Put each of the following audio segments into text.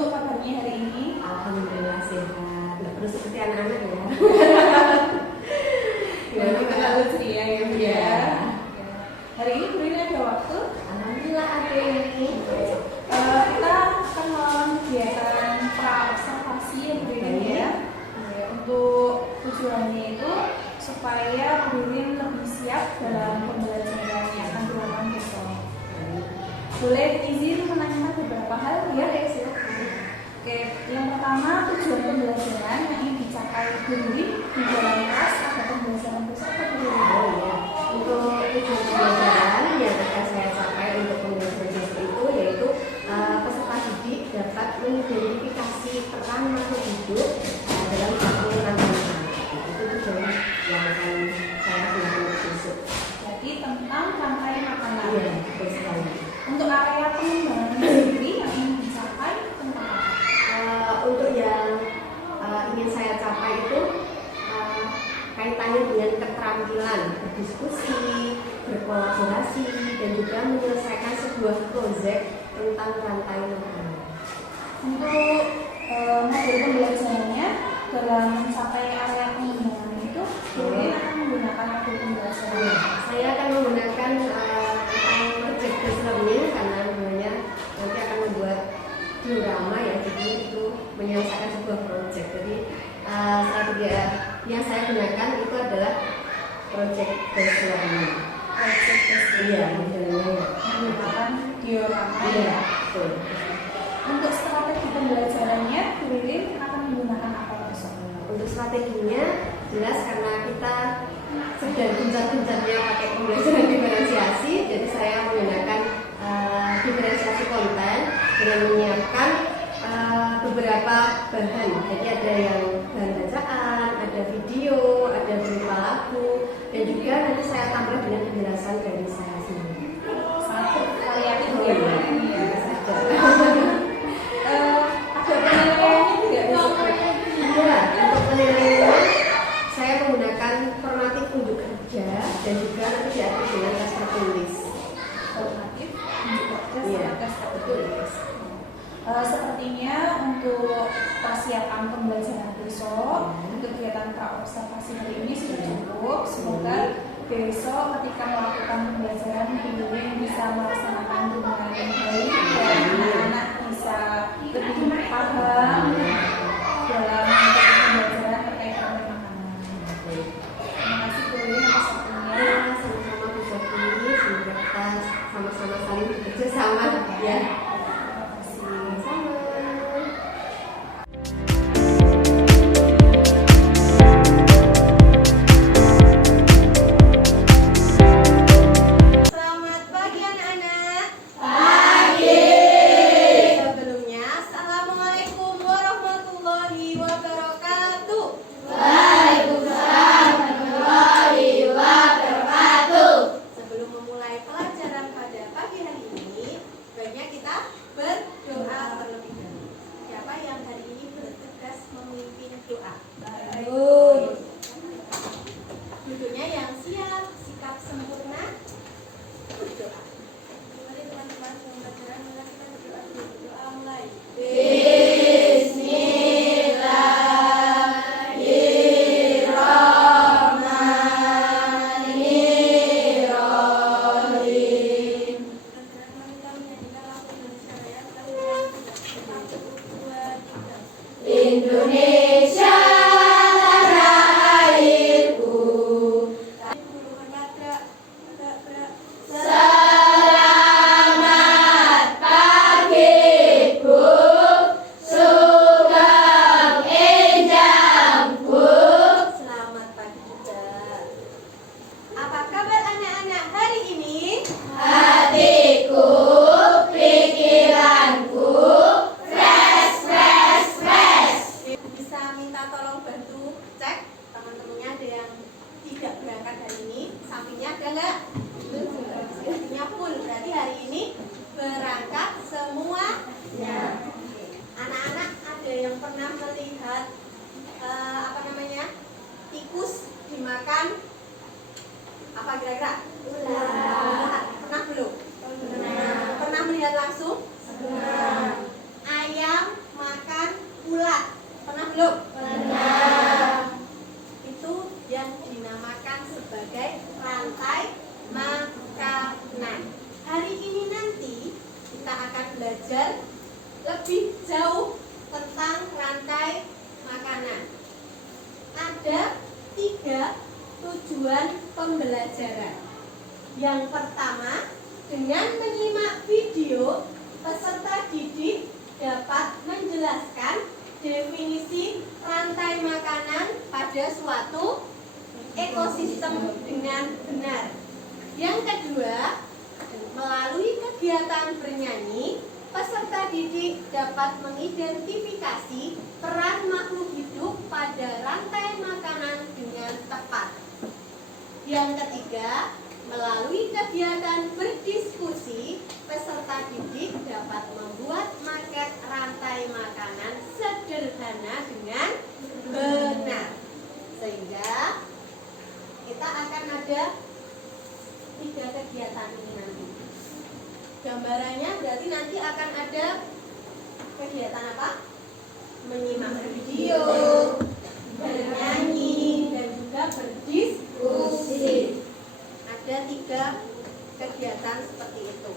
Bu kabarnya hari ini? Alhamdulillah sehat. Nggak perlu seperti anak-anak ya. Gimana kita lalu ceria ya Bu ya. Hari ini Bu Rini ada waktu? Alhamdulillah ada ini. Kita akan melakukan kegiatan pra-observasi ya Bu Rini ya. Untuk tujuannya itu supaya Bu Rini lebih siap dalam pembelajaran yang akan dilakukan besok. Boleh izin menanyakan beberapa hal ya? Oke, yang pertama tujuan pembelajaran yang ingin dicapai Bu Rini di dalam kelas atau pembelajaran besok apa Bu Rini? Oh iya. Untuk tujuan pembelajaran yang akan saya capai untuk pembelajaran besok itu yaitu peserta didik dapat mengidentifikasi peran makhluk hidup dalam satu tantangan. Itu tujuan yang akan saya gunakan besok. Jadi tentang rantai makanan. Iya, betul sekali. Untuk area pengembangan sendiri yang ingin dicapai tentang apa? Untuk yang ingin saya capai itu kaitannya dengan keterampilan berdiskusi, berkolaborasi, dan juga menyelesaikan sebuah proyek tentang rantai makanan. Untuk model pembelajarannya dalam mencapai area pengembangan itu, Bu Rini akan menggunakan model pembelajaran. Saya akan menggunakan project based learning karena sebenarnya nanti akan membuat diorama ya, jadi itu menyelesaikan sebuah project. Jadi yang saya gunakan itu adalah project based learning. Project based Iya, modelnya. menggunakan diorama. Iya, betul. Untuk strategi pembelajarannya, Bu Rini akan menggunakan apa besok? Untuk strateginya jelas karena kita sedang gencar-gencarnya pakai pembelajaran diferensiasi, jadi saya menggunakan diferensiasi konten dengan menyiapkan beberapa bahan. Jadi ada yang bahan bacaan, ada video, ada berupa lagu, dan juga nanti saya tambah dengan penjelasan dari saya sendiri. Sangat variatif ya. Iya. Ada penilaiannya tidak besok? Iya, untuk penilaian saya menggunakan formatif unjuk kerja dan juga nanti diatur dengan tes tertulis. Formatif, unjuk kerja, Iya, sama tes tertulis. Sepertinya untuk persiapan pembelajaran besok untuk kegiatan pra-observasi hari ini sudah cukup. Semoga besok ketika melakukan pembelajaran Bu Rini bisa melaksanakan dengan baik dan anak-anak bisa lebih paham dalam mengikuti pembelajaran terkait rantai makanan. Terima kasih Bu Rini atas waktunya. Sama-sama Bu Sofi, semoga kita sama-sama saling bekerja sama ya. Sama-sama. Selamat pagi anak-anak. Pagi. Sebelumnya, Assalamualaikum warahmatullahi wabarakatuh. Waalaikumsalam warahmatullahi wabarakatuh. Sebelum memulai pelajaran pada pagi hari ini, baiknya kita berdoa terlebih dahulu. Siapa yang hari ini bertugas memimpin doa? Duduknya yang siap, sikap sempurna, berdoa. Mari teman-teman pembelajaran kita berdoa dulu. Doa mulai. Bismillahirrahmanirrahim. Indonesia tanah airku. Selamat pagi Bu, Sugeng Enjang Bu. Selamat pagi juga. Apa kabar anak-anak hari ini? Hatiku, pikiranku, fresh. Bisa minta tolong bantu cek teman-temannya ada yang tidak berangkat hari ini, sampingnya ada nggak? Sampingnya full, berarti hari ini berangkat semuanya. Anak-anak ada yang pernah melihat tikus dimakan apa kira-kira? Ular. Pernah belum? Pernah melihat langsung? Ayam belum? Benar. Itu yang dinamakan sebagai rantai makanan. Hari ini nanti kita akan belajar lebih jauh tentang rantai makanan. Ada 3 tujuan pembelajaran. Yang pertama, dengan menyimak video, peserta didik dapat menjelaskan definisi rantai makanan pada suatu ekosistem dengan benar. Yang kedua, melalui kegiatan bernyanyi, peserta didik dapat mengidentifikasi peran makhluk hidup pada rantai makanan dengan tepat. Yang ketiga, melalui kegiatan berdiskusi, peserta didik dapat membuat maket rantai makanan sederhana dengan benar. Sehingga kita akan ada 3 kegiatan ini nanti. Gambarannya berarti nanti akan ada kegiatan apa? Menyimak video, bernyanyi, dan juga berdiskusi. Ada 3 kegiatan seperti itu.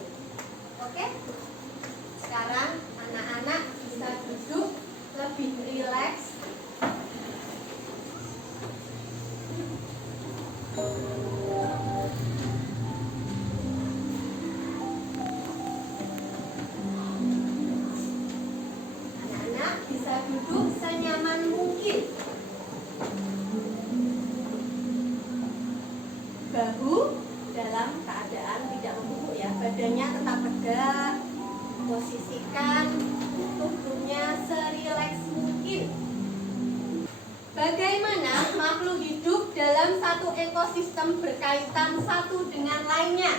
Oke? Sekarang anak-anak bisa duduk lebih rileks. Anak-anak bisa duduk senyaman mungkin. Bahu dalam keadaan tidak membungkuk ya, badannya tetap tegak. Posisikan tubuhnya serileks mungkin. Bagaimana makhluk hidup dalam satu ekosistem berkaitan satu dengan lainnya?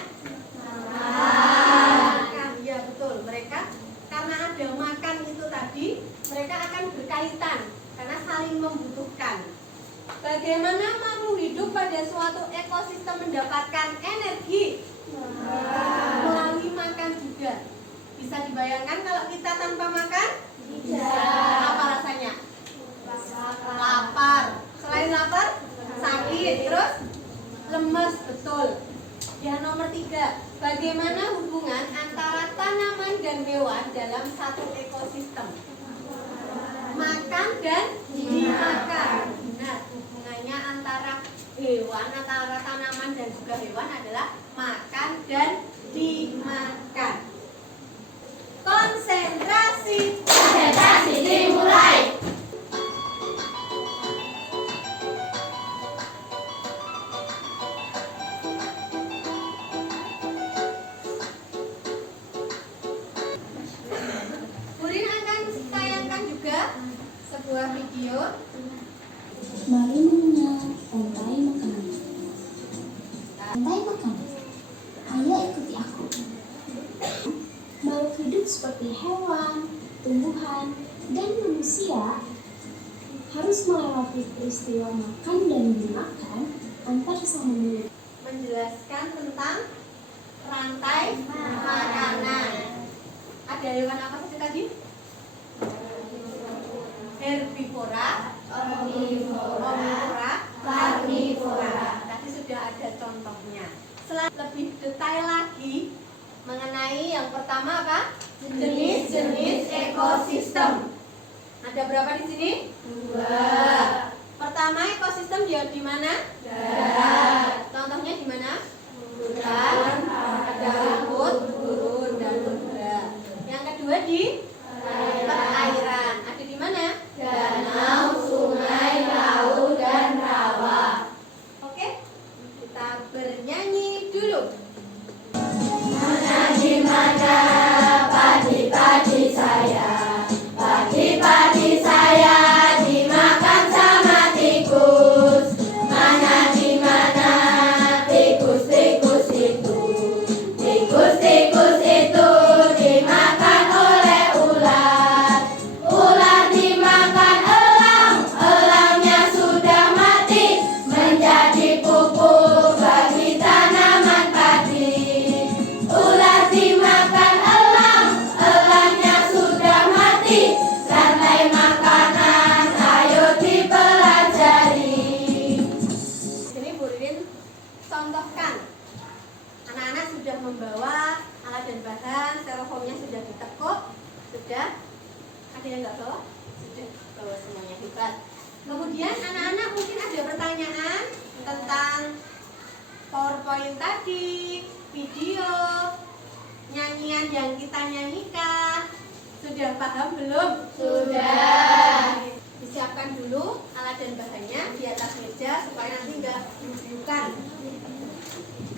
Makan, ya betul. Mereka karena ada makan itu tadi, mereka akan berkaitan karena saling membutuhkan. Bagaimana makhluk hidup pada suatu ekosistem mendapatkan energi? Melalui makan juga. Bisa dibayangkan kalau kita tanpa makan? Tidak. Apa rasanya? Lapar. Selain lapar, sakit. Terus lemes, betul. Yang nomor 3, bagaimana hubungan antara tanaman dan hewan dalam satu ekosistem? Makan dan dimakan. Benar, hubungannya antara hewan, antara tanaman dan juga hewan adalah makan dan dimakan. Konsentrasi. Konsentrasi dimulai. Burin akan tayangkan juga sebuah video. Mari mengenal rantai makanan. Rantai makanan. Ayo ikuti aku. Makhluk hidup seperti hewan, tumbuhan, dan manusia harus melewati peristiwa makan dan dimakan antar sesama makhluk. Menjelaskan tentang rantai makanan. Ada hewan apa saja tadi? Herbivora, omnivora, karnivora. Tadi sudah ada contohnya. Lebih detail lagi mengenai yang pertama apa? Jenis-jenis ekosistem. Ada berapa di sini? 2. Pertama, ekosistem dia di mana? Darat. Contohnya di mana? Hutan, ada laut, gurun, dan tundra. Yang kedua di perairan. Ada di mana? Danau, sungai, laut, dan rawa. Oke, kita bernyanyi dulu. Mana di mana padi-padi saya, padi-padi saya dimakan sama tikus. Mana di mana tikus-tikus itu, tikus-tikus itu dimakan oleh Ada yang nggak bawa? Sudah bawa semuanya, hebat. Kemudian anak-anak mungkin ada pertanyaan tentang PowerPoint tadi, video, nyanyian yang kita nyanyikan. Sudah paham belum? Sudah. Disiapkan dulu alat dan bahannya di atas meja supaya nanti nggak buyuk-buyukan.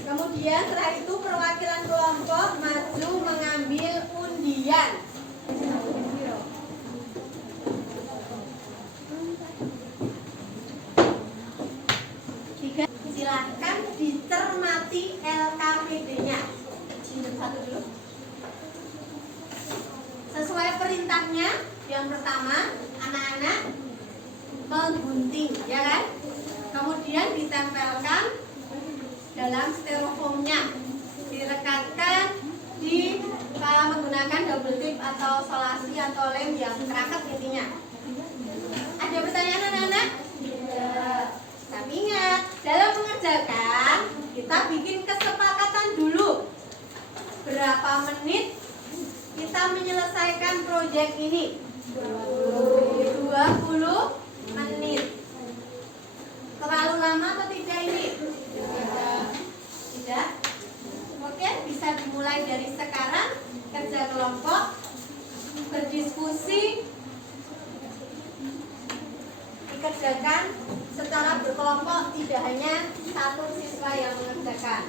Kemudian setelah itu perwakilan kelompok maju mengambil undian. Silahkan dicermati LKPD-nya. Minum satu dulu. Sesuai perintahnya, yang pertama anak-anak menggunting, ya kan? Kemudian ditempelkan dalam styrofoamnya, direkatkan di menggunakan double tip atau solasi atau lem yang terakat intinya. Ada pertanyaan anak-anak? Tapi ingat, dalam mengerjakan kita bikin kesepakatan dulu. Berapa menit kita menyelesaikan proyek ini? 20 menit. Terlalu lama atau tidak ini? Tidak. Oke, bisa dimulai dari sekarang. Kerja kelompok, berdiskusi, dikerjakan secara berkelompok, tidak hanya satu siswa yang mengerjakan.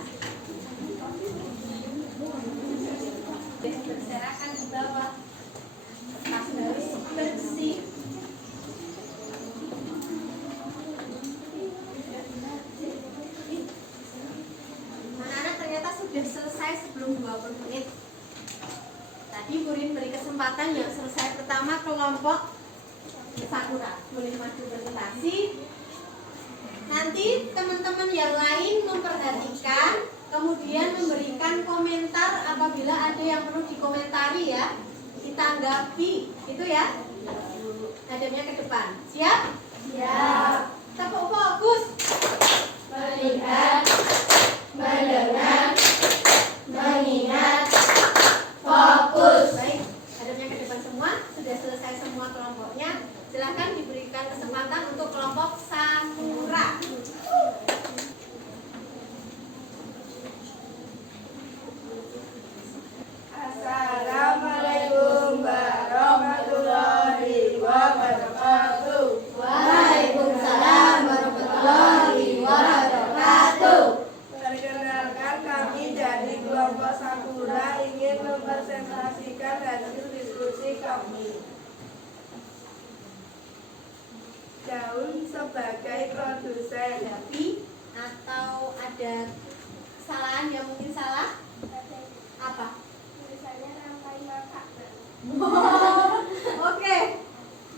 Berserakan di bawah, tas harus bersih. Anak-anak ternyata sudah selesai sebelum 20 menit. Tadi Burin beri kesempatan yang selesai pertama kelompok Sakura, boleh maju presentasi. Nanti teman-teman yang lain memperhatikan, kemudian memberikan komentar apabila ada yang perlu dikomentari ya. Ditanggapi, itu ya. Hadapnya ke depan. Siap? Siap. Tepuk fokus. Melihat, mendengar, mengingat, fokus. Baik, hadapnya ke depan semua. Sudah selesai semua kelompoknya. Silakan diberikan kesempatan untuk kelompok Sakura. Assalamualaikum warahmatullahi wabarakatuh. Waalaikumsalam warahmatullahi wabarakatuh. Perkenalkan, kami dari kelompok Sakura ingin mempresentasikan hasil diskusi kami. Daun sebagai produsen. Tapi atau ada kesalahan yang mungkin salah? Apa? Tulisannya rantai makanan. Oke,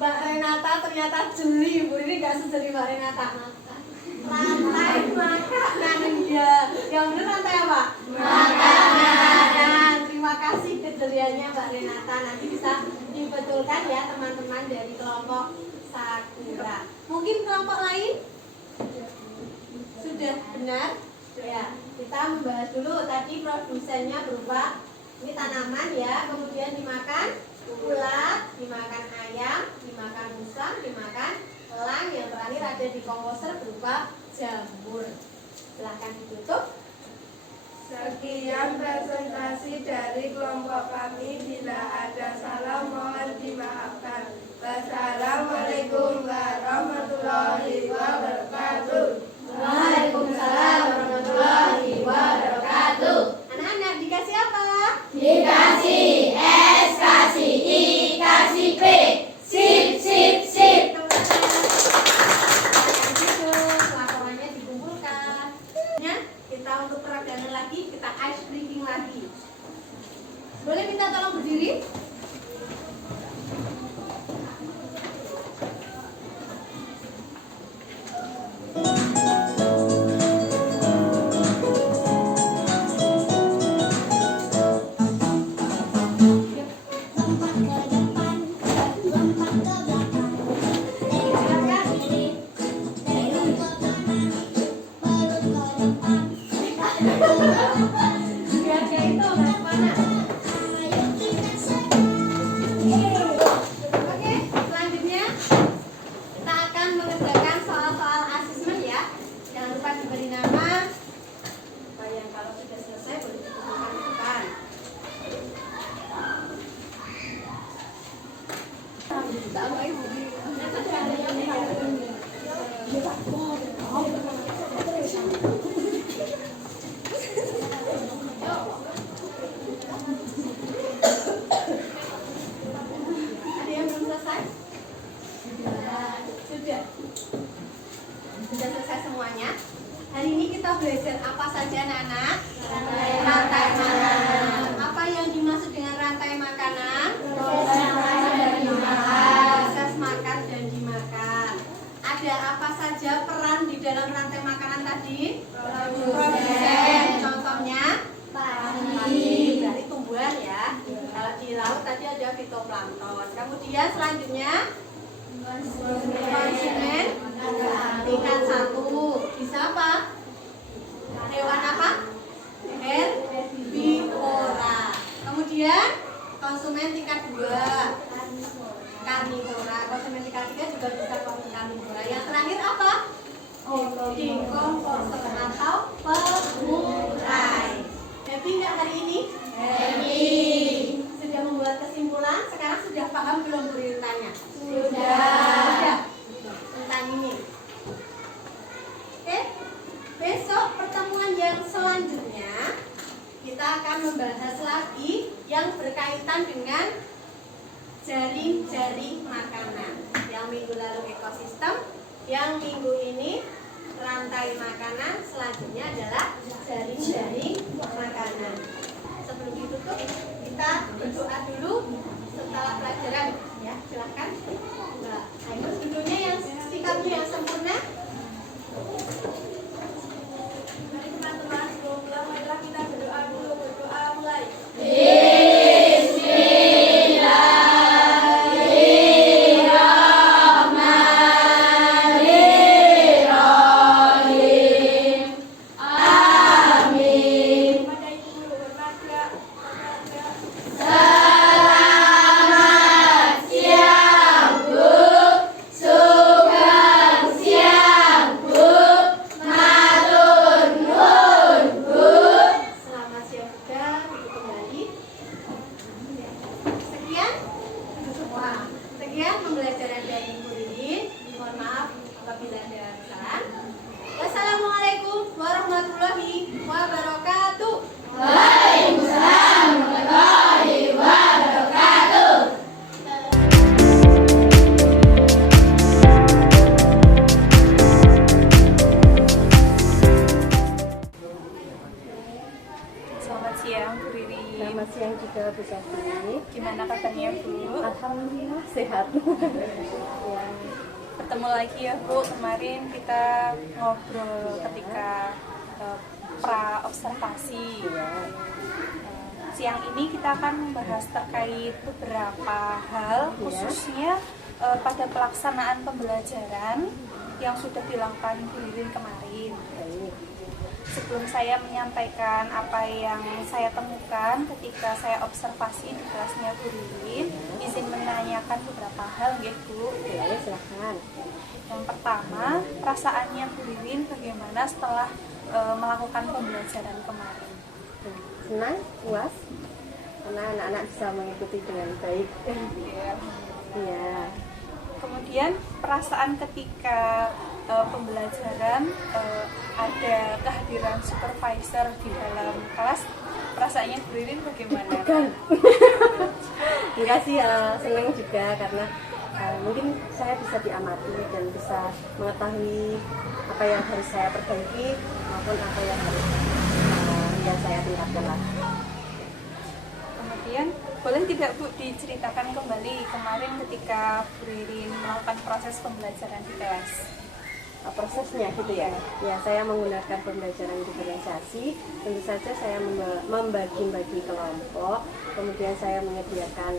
Mbak Renata ternyata jeli. Bu ini nggak sejeli Mbak Renata. Rantai makanan dia. Yang benar rantai apa? Makanan. Terima kasih kejeliannya Mbak Renata. Nanti bisa dibetulkan ya teman-teman dari kelompok Sakura. Mungkin kelompok lain? Sudah benar? Ya, kita membahas dulu tadi produsennya berupa ini tanaman ya, kemudian dimakan ulat, dimakan ayam, dimakan musang, dimakan elang, yang terakhir ada di komposer berupa jamur. Silahkan ditutup. Sekian presentasi dari kelompok kami. Bila ada salah mohon dimaafkan. Wassalamualaikum warahmatullahi wabarakatuh. Waalaikumsalam warahmatullahi wabarakatuh. Anak-anak dikasih apa? Dikasih S, kasih I, kasih P. Sip, sip, sip. Laporannya dikumpulkan. Ya, kita untuk peragangan lagi, kita ice breaking lagi. Boleh minta tolong berdiri? Ada yang belum selesai? Sudah. Sudah selesai semuanya. Hari ini kita belajar apa saja anak-anak? Rantai makanan. Apa yang dimaksud dengan rantai makanan? Proses makan dan dimakan. Ada apa saja peran di dalam rantai makanan tadi? Produsen. Contohnya? Dari tumbuhan ya. Kalau di laut tadi ada fitoplankton. Kemudian selanjutnya konsumen tingkat 1 bisa apa? Hewan apa? Herbivora. Kemudian konsumen tingkat 2 karnivora. Konsumen tingkat 3 juga bisa karnivora. Yang terakhir apa? Decomposer atau pengurai. Happy nggak hari ini? Happy. Sudah membuat kesimpulan? Sekarang sudah paham belum beritanya? Sudah. Tentang ini. Oke. Besok pertemuan yang selanjutnya kita akan membahas lagi yang berkaitan dengan jaring-jaring makanan. Yang minggu lalu ekosistem, yang minggu ini rantai makanan, selanjutnya adalah jaring-jaring makanan. Sebelum ditutup, kita berdoa dulu setelah pelajaran. Ya, silakan. Mbak Ainus dulunya yang sikapnya yang sempurna. Mari teman-teman, sebelum pulang marilah kita berdoa dulu. Berdoa mulai. Kepada Ibu Guru Bermaja, Selamat siang juga, duduk kembali. Sekian untuk semua. Sekian pembelajaran dari Ibu Ririn. Mohon maaf apabila ada kesalahan. Wassalamualaikum warahmatullahi wabarakatuh. Waalaikumsalam warahmatullahi wabarakatuh. Selamat siang Bu Riri. Selamat siang juga Bu Syafri. Gimana kabarnya Bu? Alhamdulillah sehat. Ya. Ketemu lagi ya Bu. Kemarin kita ngobrol ketika pra observasi. Siang ini kita akan membahas terkait beberapa hal, khususnya pada pelaksanaan pembelajaran yang sudah dilakukan Bu Ririn kemarin. Sebelum saya menyampaikan apa yang saya temukan ketika saya observasi di kelasnya Bu Ririn, izin menanyakan beberapa hal ya Bu. Ya, silakan. Yang pertama, perasaannya Bu Ririn bagaimana setelah melakukan pembelajaran kemarin? Senang, puas, karena anak-anak bisa mengikuti dengan baik. Iya. Kemudian perasaan ketika pembelajaran ada kehadiran supervisor di dalam kelas, perasaannya Bu Ririn bagaimana? Enggak sih, senang juga karena mungkin saya bisa diamati dan bisa mengetahui apa yang harus saya perbaiki maupun apa yang harus yang saya tingkatkan lagi. Kemudian boleh tidak Bu diceritakan kembali kemarin ketika Bu Ririn melakukan proses pembelajaran di kelas? Prosesnya gitu ya. Ya, saya menggunakan pembelajaran diferensiasi. Tentu saja saya membagi-bagi kelompok. Kemudian saya menyediakan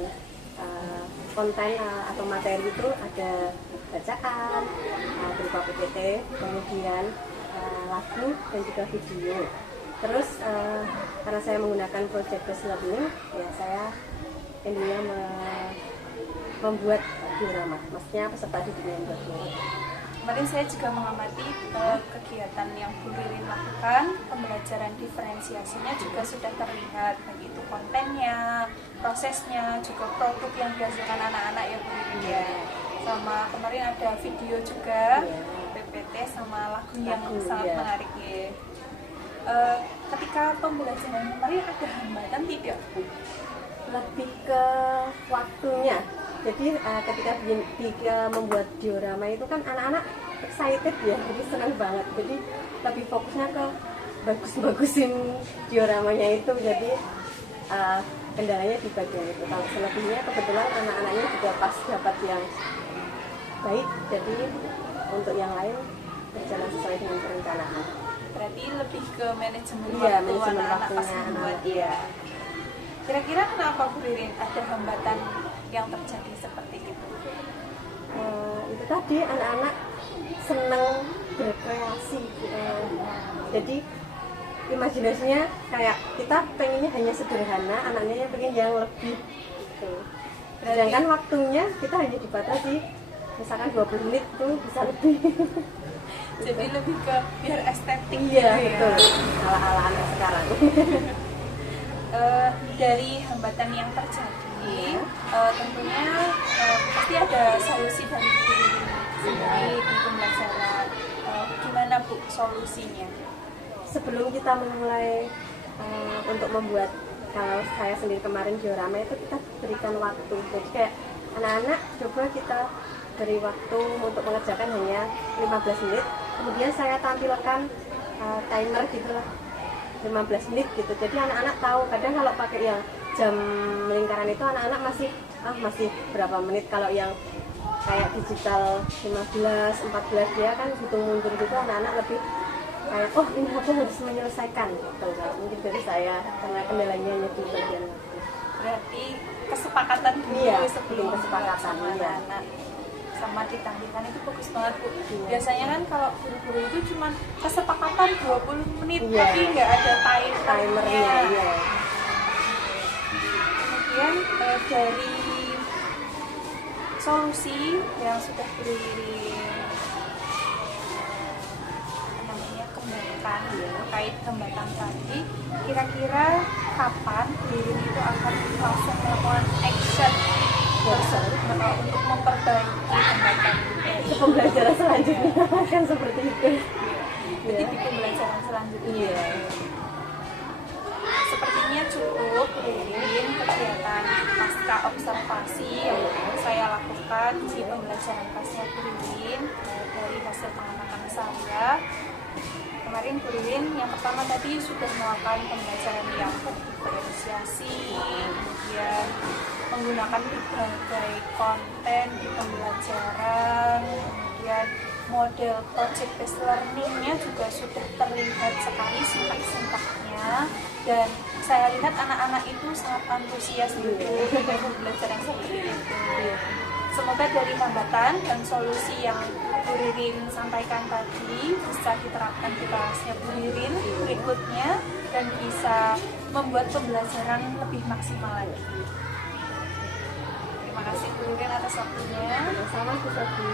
konten atau materi itu ada bacaan berupa PPT, kemudian lagu dan juga video. Terus karena saya menggunakan project based learning, ya saya intinya membuat diorama. Maksudnya peserta didik yang membuat. Kemarin saya juga mengamati kegiatan yang Bu Ririn lakukan, pembelajaran diferensiasinya juga sudah terlihat, baik itu kontennya, prosesnya, juga produk yang dihasilkan anak-anak ya Bu Ririn ya. sama kemarin ada video juga Iya. PPT sama lagu yang Lagu, sangat iya. menarik ya. Ketika pembelajaran kemarin ada hambatan tidak Bu? Lebih ke waktunya. Jadi ketika membuat diorama itu kan anak-anak excited ya, jadi senang banget. Jadi lebih fokusnya ke bagus-bagusin dioramanya itu. Jadi kendalanya di bagian itu. Kalau selebihnya kebetulan anak-anaknya juga pas dapat yang baik. Jadi untuk yang lain berjalan sesuai dengan perencanaan. Berarti lebih ke manajemen Iya, waktu manajemen anak-anak pas waktunya membuat anak-anak, ya. iya. Kira-kira kenapa Bu Ririn ada hambatan yang terjadi seperti itu? Itu tadi anak-anak senang berkreasi. Jadi imajinasinya kayak kita pengennya hanya sederhana, anaknya pengen yang lebih gitu. Sedangkan waktunya kita hanya dibatasi misalkan 20 menit tuh bisa lebih. Jadi lebih ke biar estetik Iya, gitu betul. ya. Ala-ala anak sekarang. Dari hambatan yang terjadi, tentunya pasti ada solusi dari Bu Ririn sendiri di pembelajaran. Gimana Bu solusinya? Sebelum kita memulai untuk membuat, kalau saya sendiri kemarin diorama itu kita berikan waktu. Jadi kayak anak-anak coba kita beri waktu untuk mengerjakan hanya 15 menit. Kemudian saya tampilkan timer gitu lah, 15 menit gitu. Jadi anak-anak tahu. Kadang kalau pakai yang jam lingkaran itu anak-anak masih berapa menit. Kalau yang kayak digital 15, 14 dia kan hitung mundur gitu, anak-anak lebih kayak oh ini aku harus menyelesaikan gitu. Mungkin dari saya karena kendalanya hanya di bagian waktu. Berarti kesepakatan dulu Iya, sebelum kesepakatan, sama iya. anak sama ditampilkan itu bagus banget Bu. Iya. Biasanya kan kalau guru-guru itu cuma kesepakatan 20 menit Iya. tapi nggak ada Timernya, timernya. iya. Kemudian dari solusi yang sudah Bu Ririn kembangkan terkait kembangkan tadi, kira-kira kapan Bu Ririn itu akan langsung melakukan action untuk memperbaiki kembangkan Ke pembelajaran selanjutnya kan seperti itu. Jadi di pembelajaran selanjutnya. Iya. Sepertinya cukup Bu Ririn kegiatan pasca observasi yang saya lakukan di pembelajaran pasca Bu Ririn dari hasil pengamatan saya. Kemarin Bu Ririn yang pertama tadi sudah melakukan pembelajaran yang berdiferensiasi, kemudian menggunakan berbagai konten di pembelajaran, kemudian model project based learning-nya juga sudah terlihat sekali sintak-sintaknya, dan saya lihat anak-anak itu sangat antusias dengan pembelajaran seperti itu. Semoga dari hambatan dan solusi yang Bu Ririn sampaikan tadi bisa diterapkan di kelasnya Bu Ririn berikutnya dan bisa membuat pembelajaran lebih maksimal lagi. Terima kasih Bu Ririn atas waktunya. Sama Bu Sofi.